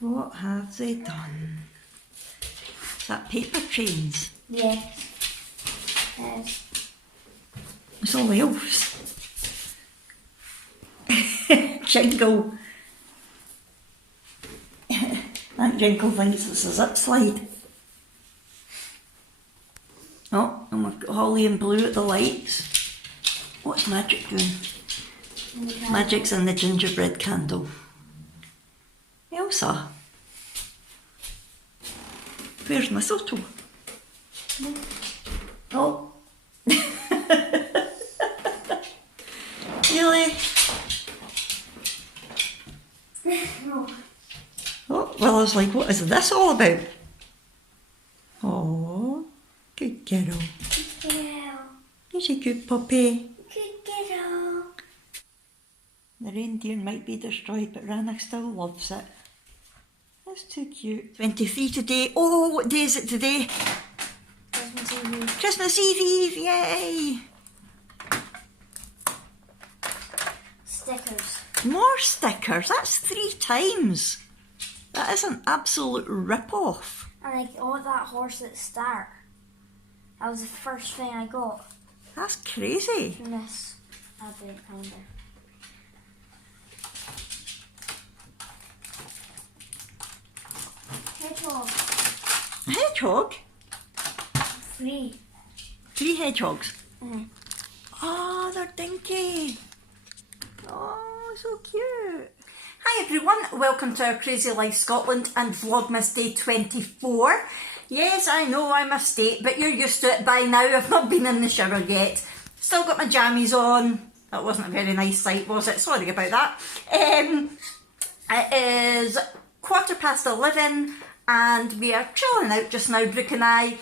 What have they done? Is that paper trains? Yeah. It's all elves. Jingle. That Jingle thinks it's a zip slide. Oh, and we've got Holly and Blue at the lights. What's Magic doing? Magic's in the gingerbread candle. Elsa. Where's Mistletoe? Oh. Really? Oh, well, I was like, what is this all about? Oh, good girl. Good girl. He's a good puppy. Good girl. The reindeer might be destroyed, but Rana still loves it. That's too cute. 23 today. Oh, what day is it today? Christmas Eve. Christmas Eve, yay! Stickers. More stickers, that's 3 times. That is an absolute rip-off. And I got that horse at the start. That was the first thing I got That's crazy. from this advent calendar. Hedgehog. A hedgehog? 3. 3 hedgehogs. Mm. Oh, they're dinky. Oh, so cute. Hi everyone, welcome to our Crazy Life Scotland and Vlogmas Day 24. Yes, I know I'm a state, but you're used to it by now. I've not been in the shower yet. Still got my jammies on. That wasn't a very nice sight, was it? Sorry about that. It is 11:15 and we are chilling out just now, Brooke and I.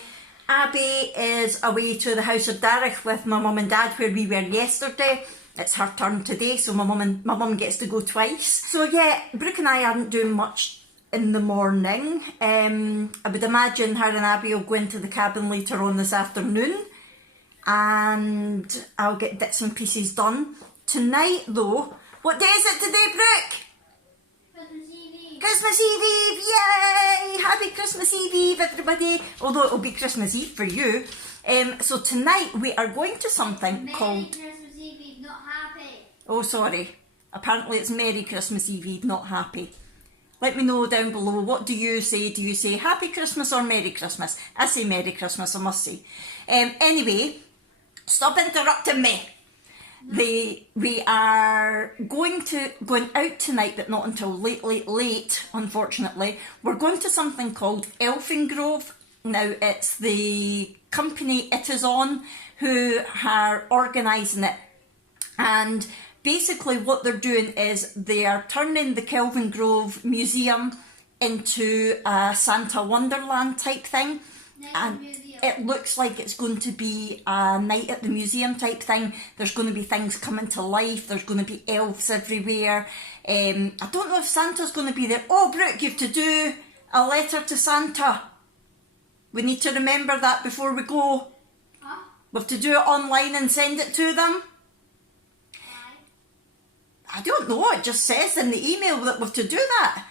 Abby is away to the house of Darach with my mum and dad where we were yesterday. It's her turn today, so my mum gets to go twice. So yeah, Brooke and I aren't doing much in the morning. I would imagine her and Abby will go into the cabin later on this afternoon and I'll get bits and pieces done. Tonight though, what day is it today, Brooke? Christmas Eve. Christmas Eve, yay! Happy Christmas Eve, everybody. Although it'll be Christmas Eve for you. So tonight we are going to something called... Christmas Eve, not happy. Oh, sorry. Apparently it's Merry Christmas Eve, not happy. Let me know down below, what do you say? Do you say Happy Christmas or Merry Christmas? I say Merry Christmas, I must say. Anyway, stop interrupting me. We are going out tonight, but not until late, unfortunately. We're going to something called Elfingrove. Now, it's the company It Is On who are organising it. And basically what they're doing is they are turning the Elfingrove Museum into a Santa Wonderland type thing. And it looks like it's going to be a night at the museum type thing. There's going to be things coming to life. There's going to be elves everywhere. I don't know if Santa's going to be there. Oh, Brooke, you have to do a letter to Santa. We need to remember that before we go. Huh? We have to do it online and send it to them. I don't know, it just says in the email that we have to do that.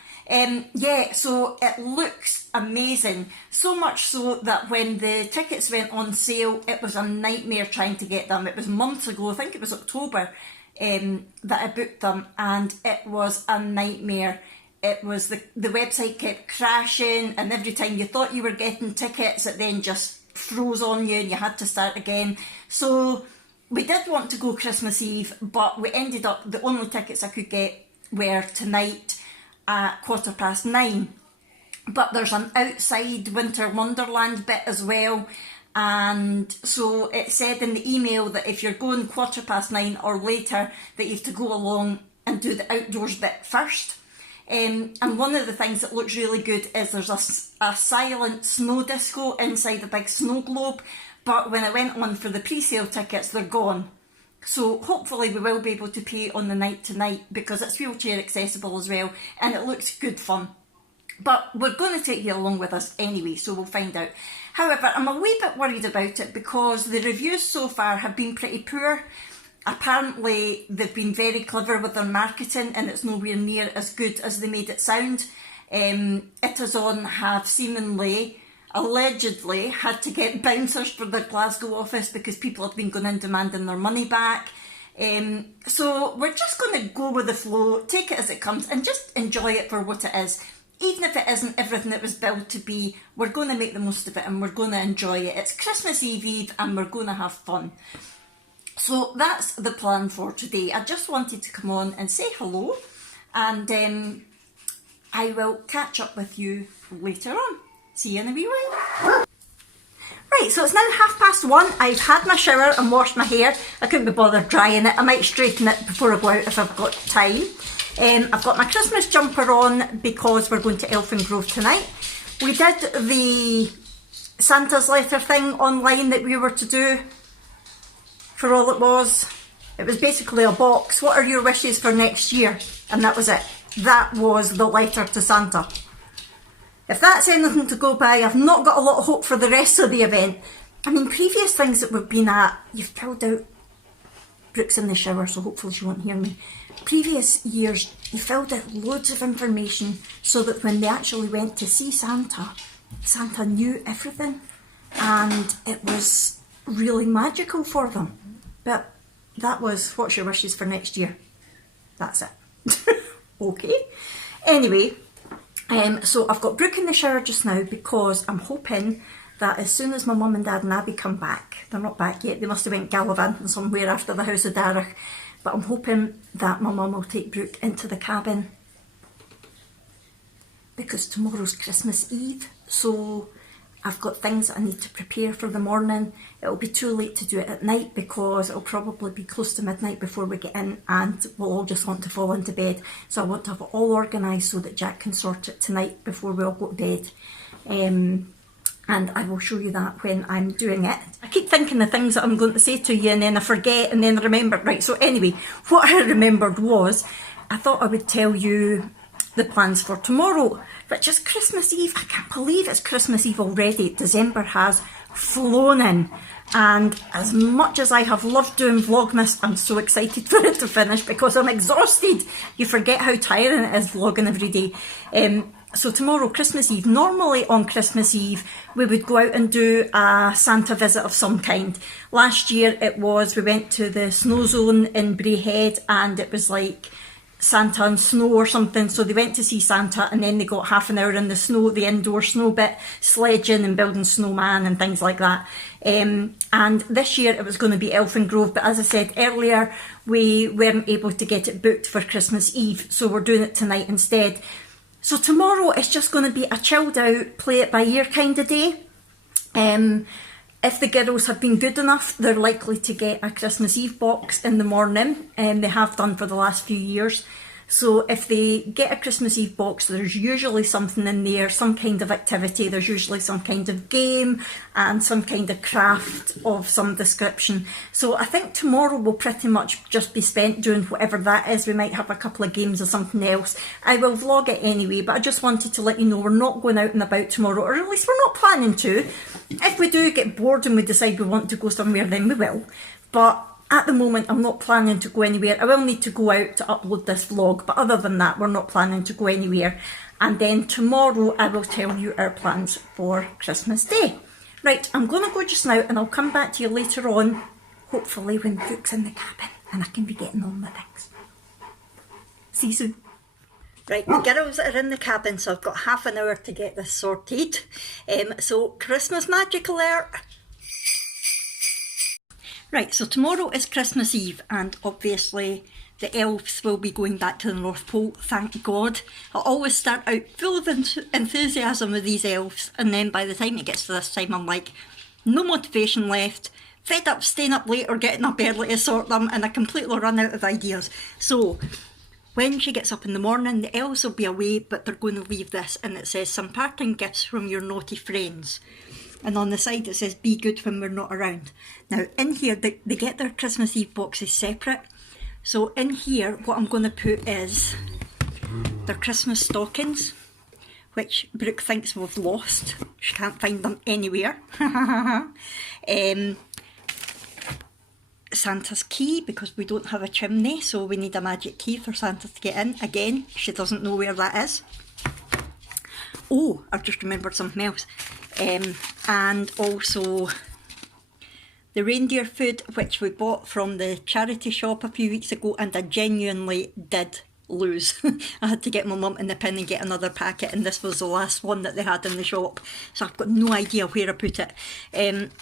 Yeah, so it looks amazing. So much so that when the tickets went on sale, it was a nightmare trying to get them. It was months ago, I think it was October, that I booked them, and it was a nightmare. It was the website kept crashing, and every time you thought you were getting tickets, it then just froze on you and you had to start again. So we did want to go Christmas Eve, but we ended up, the only tickets I could get were tonight at 9:15. But there's an outside Winter Wonderland bit as well. And so it said in the email that if you're going 9:15 or later, that you have to go along and do the outdoors bit first. And one of the things that looks really good is there's a silent snow disco inside a big snow globe. But when I went on for the pre-sale tickets, they're gone. So hopefully we will be able to pay on the night tonight because it's wheelchair accessible as well and it looks good fun. But we're going to take you along with us anyway, so we'll find out. However, I'm a wee bit worried about it because the reviews so far have been pretty poor. Apparently they've been very clever with their marketing and it's nowhere near as good as they made it sound. Itazon have seemingly, allegedly, had to get bouncers for their Glasgow office because people have been going in demanding their money back. So we're just going to go with the flow, take it as it comes, and just enjoy it for what it is. Even if it isn't everything it was billed to be, we're going to make the most of it and we're going to enjoy it. It's Christmas Eve and we're going to have fun. So that's the plan for today. I just wanted to come on and say hello, and I will catch up with you later on. See you in a wee while. Right, so it's now 1:30. I've had my shower and washed my hair. I couldn't be bothered drying it. I might straighten it before I go out if I've got time. I've got my Christmas jumper on because we're going to Elfingrove tonight. We did the Santa's letter thing online that we were to do for all it was. It was basically a box. What are your wishes for next year? And that was it. That was the letter to Santa. If that's anything to go by, I've not got a lot of hope for the rest of the event. I mean, previous things that we've been at, you've filled out, Brooke's in the shower, so hopefully she won't hear me. Previous years, you filled out loads of information so that when they actually went to see Santa, Santa knew everything. And it was really magical for them. But that was, what's your wishes for next year? That's it. Okay. Anyway, so I've got Brooke in the shower just now because I'm hoping that as soon as my mum and dad and Abby come back, they're not back yet, they must have went gallivanting somewhere after the House of Darach, but I'm hoping that my mum will take Brooke into the cabin because tomorrow's Christmas Eve, so I've got things that I need to prepare for the morning. It'll be too late to do it at night because it'll probably be close to midnight before we get in and we'll all just want to fall into bed. So I want to have it all organised so that Jack can sort it tonight before we all go to bed. And I will show you that when I'm doing it. I keep thinking the things that I'm going to say to you and then I forget and then I remember. Right, so anyway, what I remembered was I thought I would tell you the plans for tomorrow, which is Christmas Eve. I can't believe it's Christmas Eve already. December has flown in. And as much as I have loved doing Vlogmas, I'm so excited for it to finish because I'm exhausted. You forget how tiring it is vlogging every day. So tomorrow, Christmas Eve, normally on Christmas Eve, we would go out and do a Santa visit of some kind. Last year we went to the snow zone in Braehead and it was like Santa and snow or something, so they went to see Santa and then they got half an hour in the snow, the indoor snow bit, sledging and building snowman and things like that. And this year it was going to be Elfingrove, but as I said earlier, we weren't able to get it booked for Christmas Eve, so we're doing it tonight instead. So tomorrow it's just going to be a chilled out, play it by ear kind of day. If the girls have been good enough, they're likely to get a Christmas Eve box in the morning, and they have done for the last few years. So if they get a Christmas Eve box, there's usually something in there, some kind of activity, there's usually some kind of game and some kind of craft of some description. So I think tomorrow will pretty much just be spent doing whatever that is. We might have a couple of games or something else. I will vlog it anyway, but I just wanted to let you know we're not going out and about tomorrow, or at least we're not planning to. If we do get bored and we decide we want to go somewhere, then we will. But at the moment, I'm not planning to go anywhere. I will need to go out to upload this vlog, but other than that, we're not planning to go anywhere. And then tomorrow, I will tell you our plans for Christmas Day. Right, I'm going to go just now, and I'll come back to you later on, hopefully when Brooke's in the cabin, and I can be getting on with things. See you soon. Right, the girls are in the cabin, so I've got half an hour to get this sorted. So, Christmas magic alert. Right, so tomorrow is Christmas Eve and obviously the elves will be going back to the North Pole, thank God. I always start out full of enthusiasm with these elves and then by the time it gets to this time I'm like, no motivation left, fed up staying up late or getting up early to sort them and I completely run out of ideas. So when she gets up in the morning, the elves will be away but they're going to leave this and it says some parting gifts from your naughty friends. And on the side it says, be good when we're not around. Now in here, they get their Christmas Eve boxes separate. So in here, what I'm going to put is their Christmas stockings, which Brooke thinks we've lost. She can't find them anywhere. Santa's key, because we don't have a chimney, so we need a magic key for Santa to get in. Again, she doesn't know where that is. Oh, I've just remembered something else. And also the reindeer food, which we bought from the charity shop a few weeks ago, and I genuinely did lose. I had to get my mum in the bin and get another packet, and this was the last one that they had in the shop, so I've got no idea where I put it.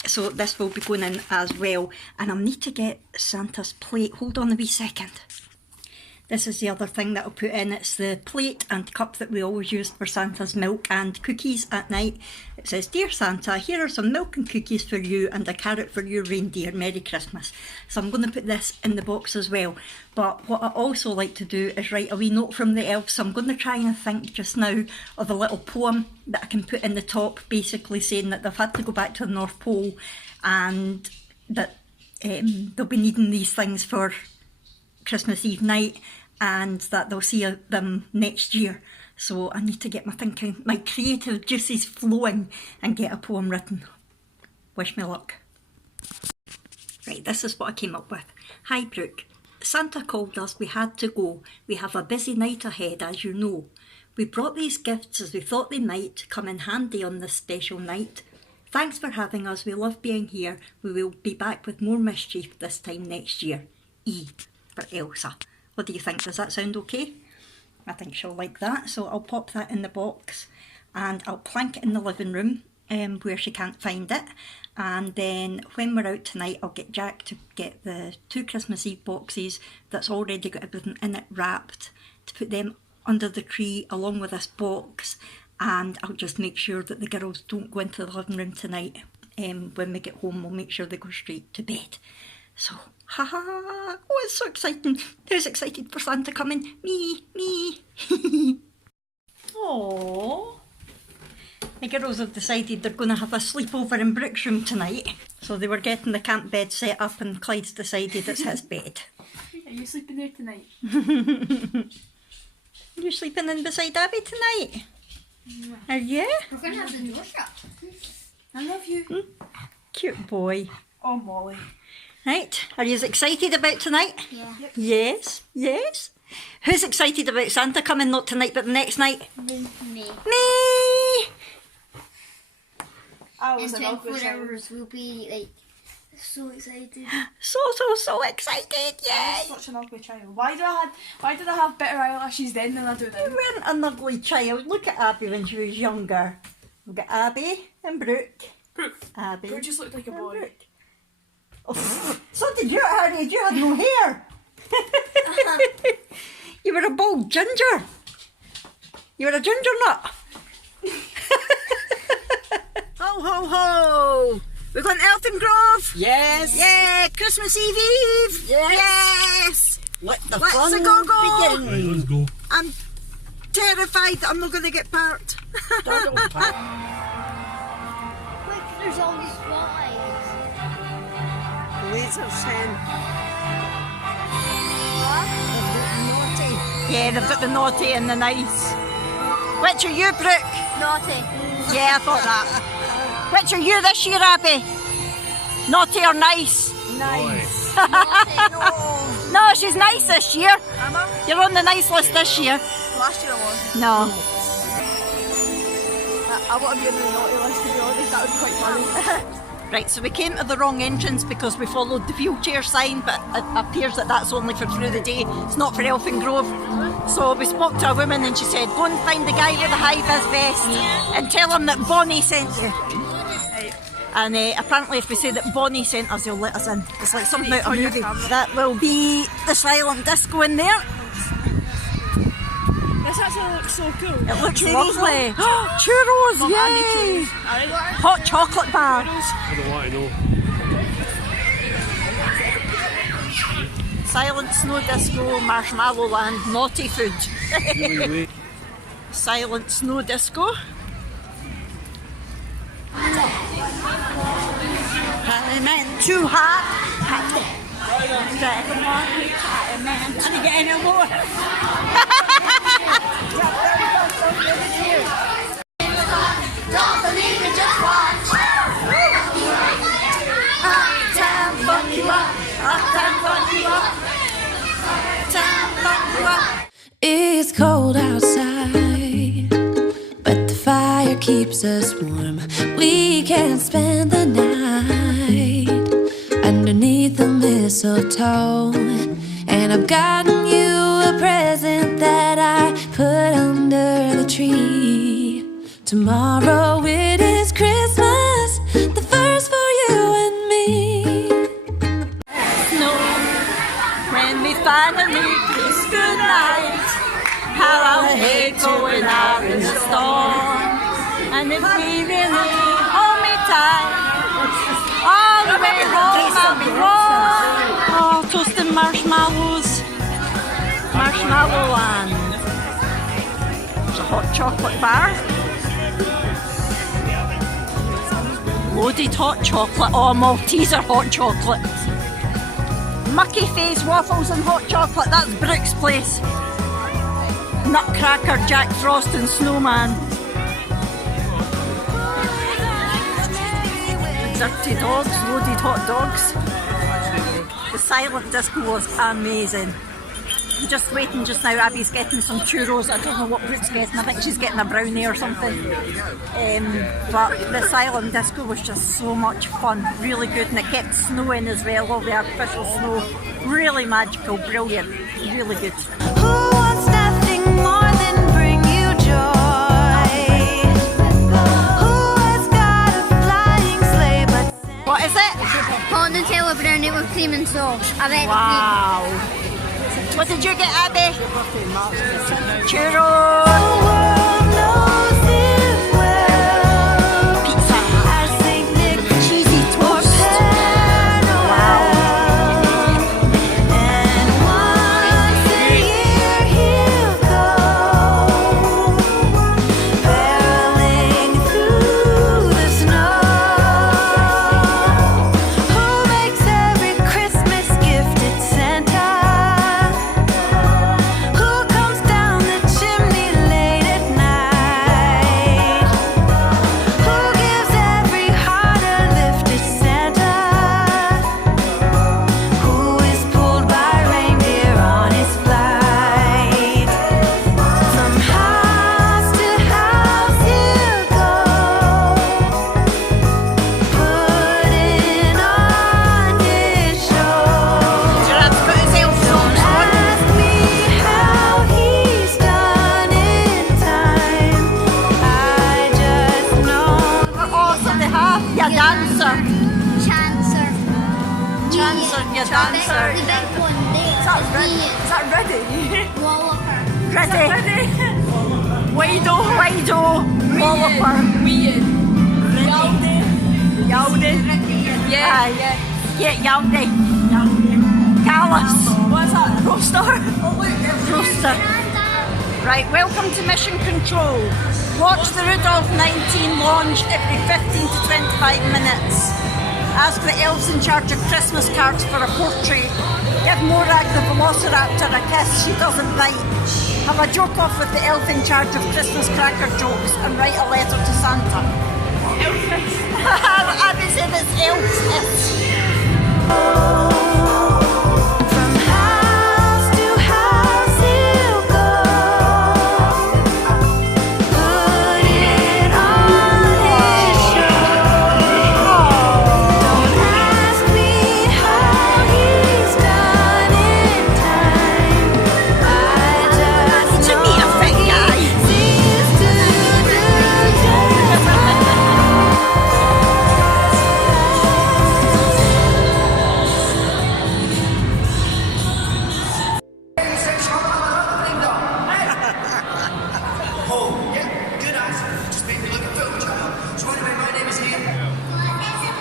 So this will be going in as well, and I'll need to get Santa's plate. Hold on a wee second. This is the other thing that I'll put in. It's the plate and cup that we always use for Santa's milk and cookies at night. It says, "Dear Santa, here are some milk and cookies for you and a carrot for your reindeer. Merry Christmas." So I'm going to put this in the box as well. But what I also like to do is write a wee note from the elves. So I'm going to try and think just now of a little poem that I can put in the top, basically saying that they've had to go back to the North Pole and that they'll be needing these things for Christmas Eve night, and that they'll see them next year. So I need to get my creative juices flowing and get a poem written. Wish me luck. Right, this is what I came up with. Hi Brooke, Santa called us, we had to go. We have a busy night ahead, as you know. We brought these gifts as we thought they might come in handy on this special night. Thanks for having us, we love being here. We will be back with more mischief this time next year. E. For Elsa. What do you think? Does that sound okay? I think she'll like that. So I'll pop that in the box and I'll plank it in the living room where she can't find it. And then when we're out tonight, I'll get Jack to get the 2 Christmas Eve boxes that's already got everything in it wrapped, to put them under the tree along with this box. And I'll just make sure that the girls don't go into the living room tonight. When we get home, we'll make sure they go straight to bed. So, ha ha ha, oh, it's so exciting. Who's excited for Santa coming? Me. Aww. The girls have decided they're going to have a sleepover in Brooke's room tonight. So they were getting the camp bed set up and Clyde's decided it's his bed. Are you sleeping there tonight? You sleeping in beside Abby tonight? No. Are you? We're going to have the door shut. I love you. Cute boy. Oh, Molly. Right, are you excited about tonight? Yeah. Yes. Who's excited about Santa coming not tonight but the next night? Me. Me! I In was an awkward 24 child. hours, we'll be like so excited. So excited, I yay! was such an awkward child. Why did I have better eyelashes then than I do You now? weren't an ugly child. Look at Abby when she was younger. We've got Abby and Brooke. Brooke. Abby. Brooke just looked like a and boy. Brooke. Oh, so did you, Harriet. You had no hair. You were a bald ginger. You were a ginger nut. Ho, ho, ho. We're going to Elfingrove. Yes. Yeah, Christmas Eve. Yes. Let the Let's fun go. begin. Right, let's go. I'm terrified that I'm not going to get parked. Look, there's all these flies. Laser send. Naughty. Yeah, they've got the naughty and the nice. Which are you, Brooke? Naughty. Yeah, I thought that. Which are you this year, Abby? Naughty or nice? Nice. Naughty. No, she's nice this year. Am I? You're on the nice list this year. Last year I was. No. I want to be on the naughty list, to be honest. That would be quite funny. Right, so we came to the wrong entrance because we followed the wheelchair sign, but it appears that that's only for through the day. It's not for Elfingrove. So we spoke to a woman and she said, go and find the guy with the high-vis vest and tell him that Bonnie sent you. And apparently if we say that Bonnie sent us, he'll let us in. It's like something out of a movie. That will be the silent disco in there. This actually looks so cool. It looks lovely. Churros, yay! Hot chocolate bar. I don't want to know. Silent snow disco, marshmallow land, naughty food. Really? Silent snow disco. Man, too hot. Dragon on retirement. Can I get any more? Don't believe it, just watch. Uptown funk you up, uptown funk you up, uptown funk you up. It's cold outside, but the keeps us warm. We can spend the night underneath the mistletoe. And I've gotten you a present that I put under the tree. Tomorrow it is Christmas, the first for you and me. Snow, when we finally kiss goodnight, how I hate going out in the storm. And if we really hold me tight, all the way home I'll be warm. Oh, toasting marshmallows, Marshmallow Land. There's a hot chocolate bar. Loaded hot chocolate. Oh, Malteser hot chocolate. Mucky face waffles and hot chocolate. That's Brooke's place. Nutcracker, Jack Frost and Snowman. Dirty dogs, loaded hot dogs. The silent disco was amazing. I'm just waiting just now. Abby's getting some churros. I don't know what Brooke's getting. I think she's getting a brownie or something. But the silent disco was just so much fun. Really good, and it kept snowing as well. All the artificial snow. Really magical, brilliant. Really good. Who wants nothing more than bring you joy? Who has got a flying sleigh but What is it? Hot Nutella brownie with cream and sauce. I bet Wow. What did you get, Abby? Churros. the world knows it well? Pizza. I think Nick Cheesy toast. Wow. And once a year he'll go barreling through the snow. Who makes every Christmas gift at Santa? Who comes down the chimney late at night? Who gives every heart a lift at Santa? Who is pulled by reindeer on his flight? From house to house he'll go, putting on his show. Ask me how he's done in time. I just know. Awesome they have. Your dancer. Chancer. Chancer, your dancer. The big one there. Is that ready? Walloper. Ready? Wido. Walloper. Yaldi. Yeah. Yaldi. Callus. What's that? Roaster. Roaster. Right, welcome to Mission Control. Watch the Rudolph 19 launch every 15 to 25 minutes. Ask the elves in charge of Christmas cards for a portrait. Give Morag the Velociraptor a kiss, she doesn't bite. Have a joke off with the elf in charge of Christmas cracker jokes and write a letter to Santa. Abby said it's elf. From house to house he'll go, putting on his show. Don't ask me how he's done in time. I just To know meet a fit guy. he seems to do just fine.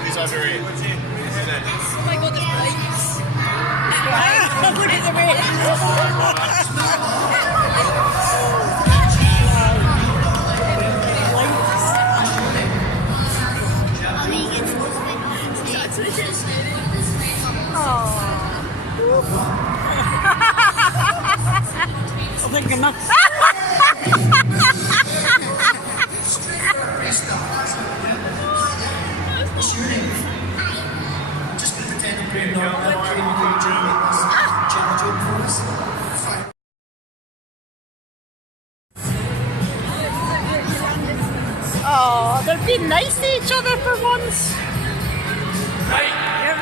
He's underage. Look at the way. I think enough. Just pretend I'm Oh, they're being nice to each other for once. Right.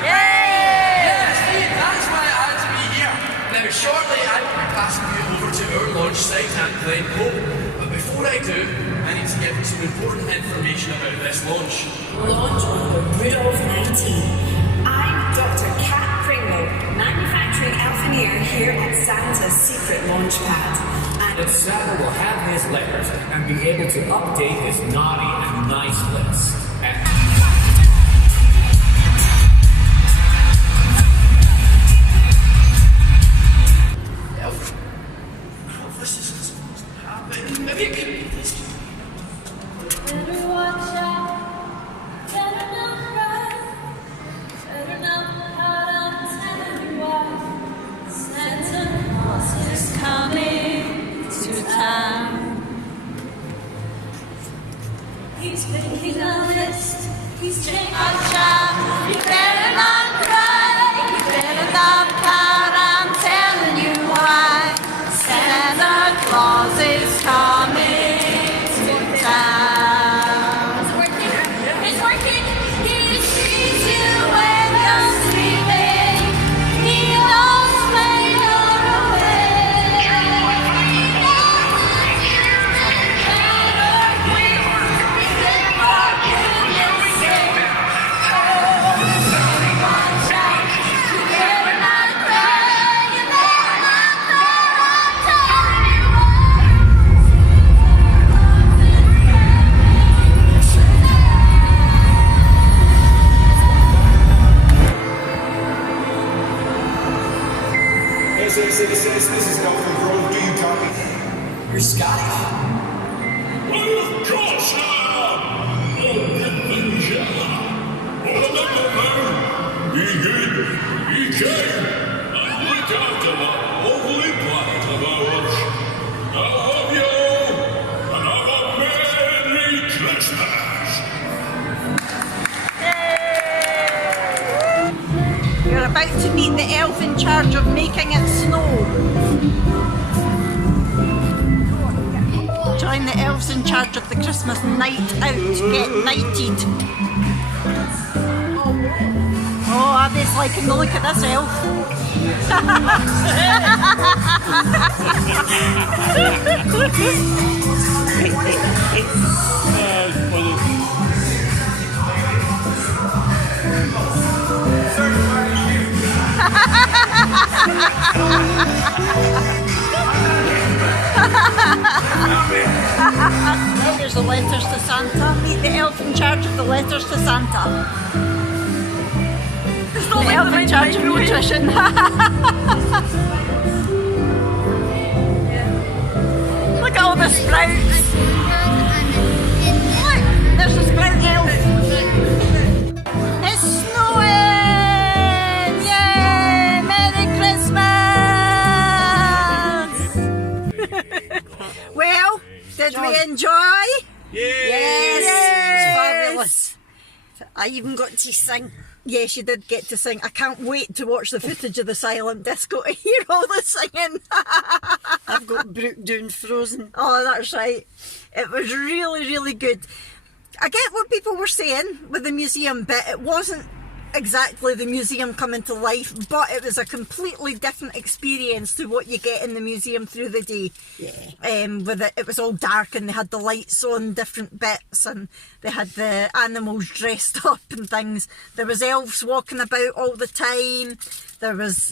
Yay! See, that's why I had to be here. Now, shortly I will be passing you over to our launch site at Glasgow. But before I do, I need to give you some important information about this launch. Launch on the Rudolph 19. I'm Dr. Kat Pringle, manufacturing Elfingrove here at Santa's secret launch pad. The Santa will have his letters and be able to update his naughty and nice list. This is supposed to happen. Maybe it could be this. Better watch out, better not cry, better not hide, I'm telling you why. Santa Claus is coming to town. He's making a list, he's taking a job. You better not cry, you better not pout, I'm telling you why. Santa Claus is coming to town. It's working. He sees you when you're sleeping. He knows when you're awake. Watch out. You better not cry. You better not cry. I'm telling you why. This is Elfingrove. Do you copy? You're Scottish. Well, of course I am. Oh, good things, yeah. Be good, be kind, and look after that lovely planet of ours. I love you, and have a Merry Christmas. You're about to meet the elf in charge of making it snow. Join the elves in charge of the Christmas night out. Get nighted. Oh, Abby's liking the look at this elf. There's the letters to Santa. Meet the elf in charge of the letters to Santa. The elf in charge of nutrition. Look at all the sprouts. Look, there's the sprout elf. It's snowing! Yay! Merry Christmas! Well, did we enjoy? Yes. It was fabulous. I even got to sing. Yes, you did get to sing. I can't wait to watch the footage of the silent disco to hear all the singing. I've got Brooke doing Frozen. Oh, that's right. It was really, really good. I get what people were saying with the museum bit. It wasn't exactly the museum coming to life, but it was a completely different experience to what you get in the museum through the day. Yeah. With it was all dark and they had the lights on different bits and they had the animals dressed up and things. There was elves walking about all the time.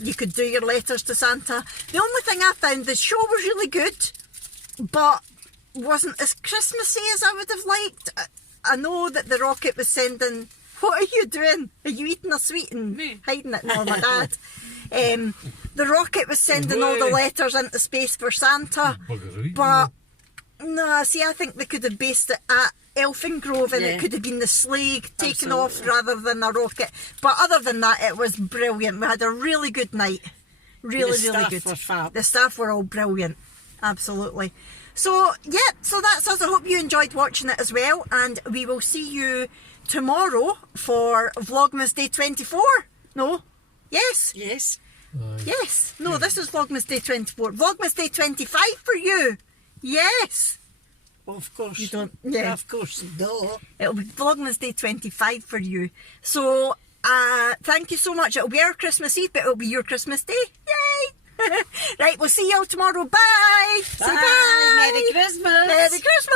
You could do your letters to Santa. The only thing I found, the show was really good, but wasn't as Christmassy as I would have liked. I know that the rocket was sending... What are you doing? Are you eating a sweet and hiding it? No, my dad. The rocket was sending all the letters into space for Santa, but no, see, I think they could have based it at Elfingrove and it could have been the sleigh taken off rather than a rocket. But other than that, it was brilliant. We had a really good night. Really, really good. Were fab. The staff were all brilliant. Absolutely. So, yeah, so that's us. I hope you enjoyed watching it as well, and we will see you tomorrow for Vlogmas Day 24. No? Yes? Yes. Yes. No, this is Vlogmas Day 24. Vlogmas Day 25 for you. Yes. Of course. You don't? Yeah. Of course. Duh. It'll be Vlogmas Day 25 for you. So, thank you so much. It'll be our Christmas Eve, but it'll be your Christmas Day. Yay! Right, we'll see you all tomorrow. Bye! Say bye! Merry Christmas. Merry Christmas!